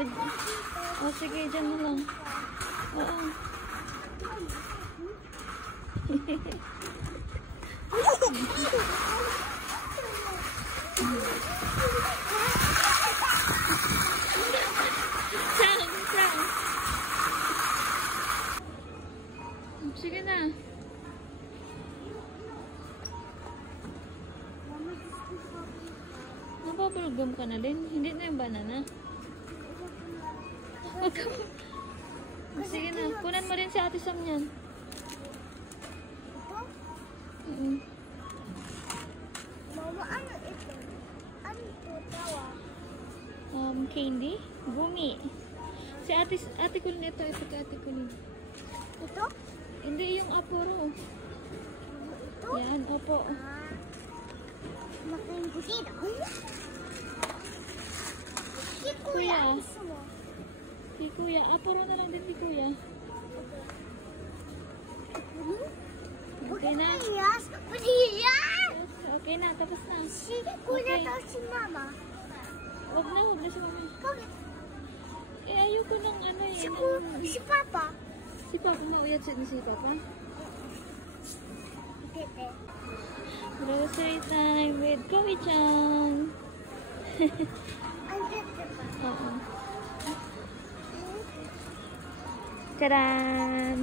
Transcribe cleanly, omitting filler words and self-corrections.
Oh, sige, dyan na lang. Oo. Sige na. Napapalugam ka na din. Hindi na yung banana. Huwag ka mo. Sige na. Kunan mo rin si Ate Sam yan. Mama, ano ito? Ano ito? Tawa? Candy? Gumi. Si ate ko rin ito. Ito kay ate ko rin. Ito? Hindi yung aporo. Ito? Yan, opo. Makain ko dito. Si Kuya. Kuya. Si Kuya. Aporo na lang din si Kuya. Okay na. Yes. Yes. Okay na, tapos na. Si Kuya Okay. daw si Mama. Huwag na si Mama. Bakit? Eh, ayoko nang ano eh. Si Papa. Si Papa, mauyat si Papa. Tete. Grocery time with Komi-chan. Ang tete pa. Oo. Tadaan!